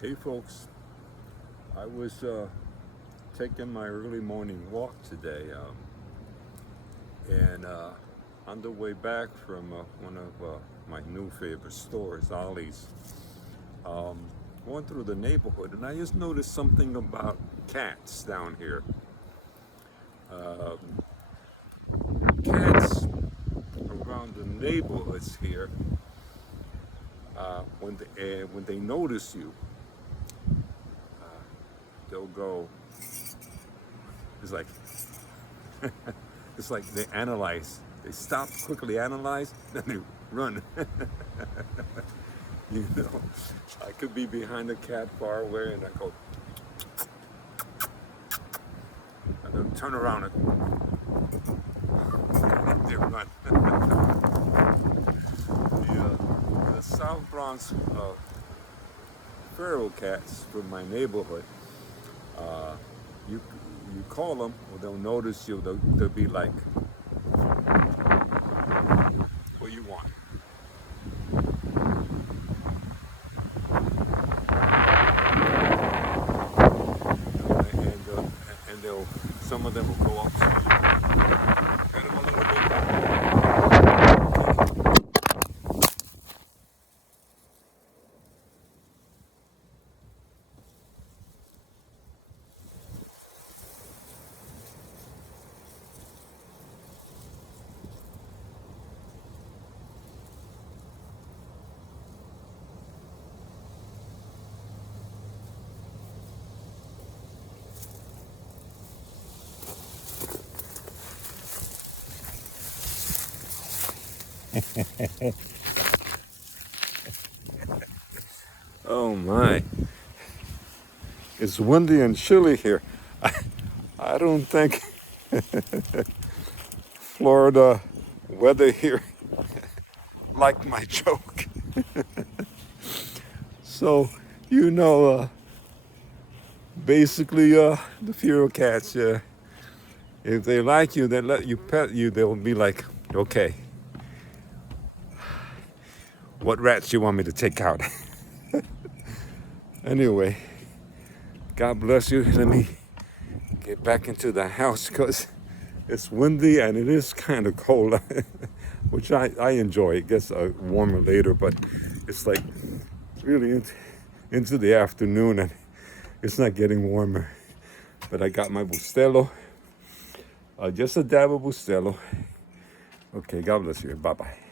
Hey folks, I was taking my early morning walk today, and on the way back from one of my new favorite stores, Ollie's, um, going through the neighborhood, and I just noticed something about cats down here. Um, Cats around the neighborhoods here, when they notice you, they'll go. It's like It's like they analyze. They stop, quickly analyze, then they run. You know, I could be behind a cat far away, and I go, and then turn around and they run. The South Bronx feral cats from my neighborhood. Uh, you you call them, or they'll notice you. They'll be like, "What you want?" And they'll some of them will go up to you, pet them a little bit. Oh my! It's windy and chilly here. I don't think Florida weather here liked my joke. So, you know, basically, the feral cats, if they like you, they let you pet you, they'll be like, okay, what rats you want me to take out? Anyway, God bless you. Let me get back into the house because it's windy and it is kind of cold, which I enjoy. It gets warmer later, but it's like really into the afternoon and it's not getting warmer. But I got my Bustelo, just a dab of Bustelo. Okay, God bless you. Bye-bye.